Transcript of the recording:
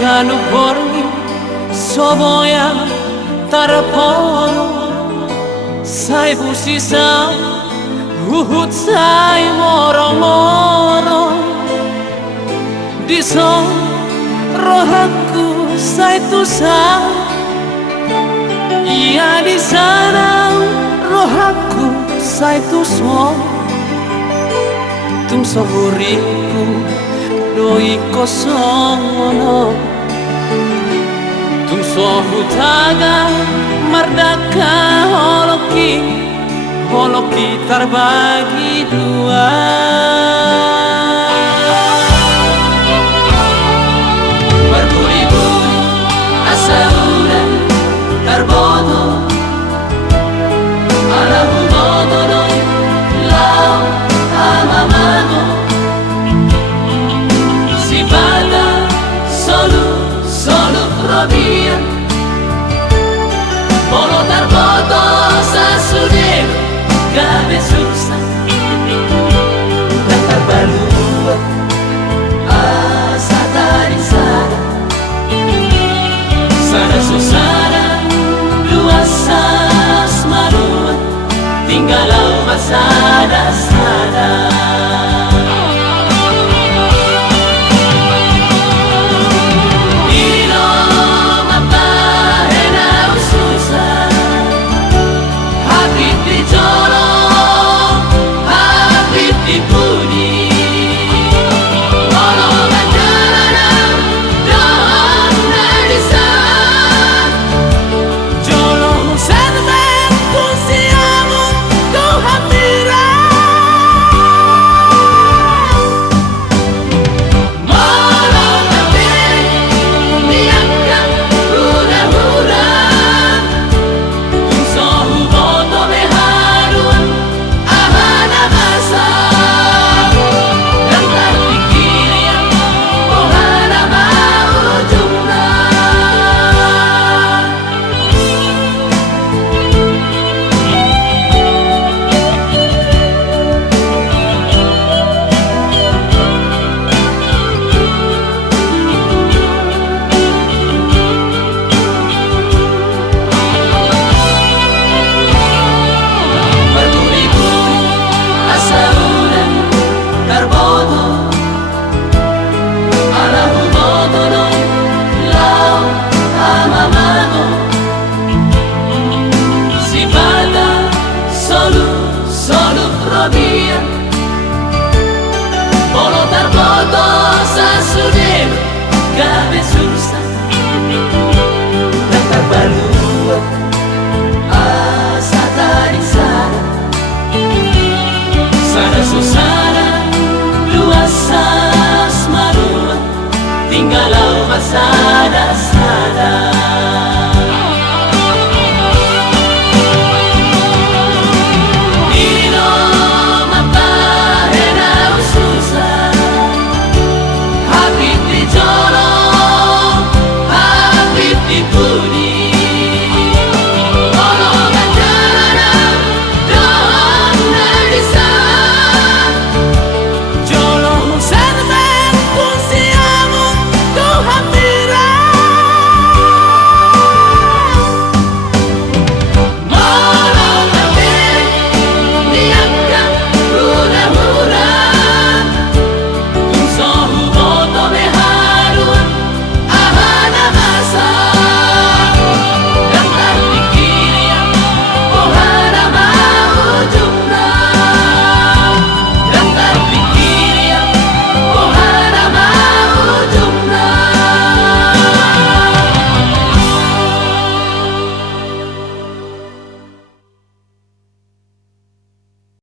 Ganu borgi soboya taraporo sai busisa uhut sai moro-moro diso rohaku sai tusa iya di sana rohaku sai tuso tum sohuriku doi kosono tum sohutaga merdaka holoki terbagi dua. Berburi-buri asa udah terbodoh ala bodoh lau amamago si bada solo robia bolo terbodoh sasudir gabe susah dan terbalua asa dari sana susana dua sas malua tinggal masada sada Bolo terbodoh sasudir gabe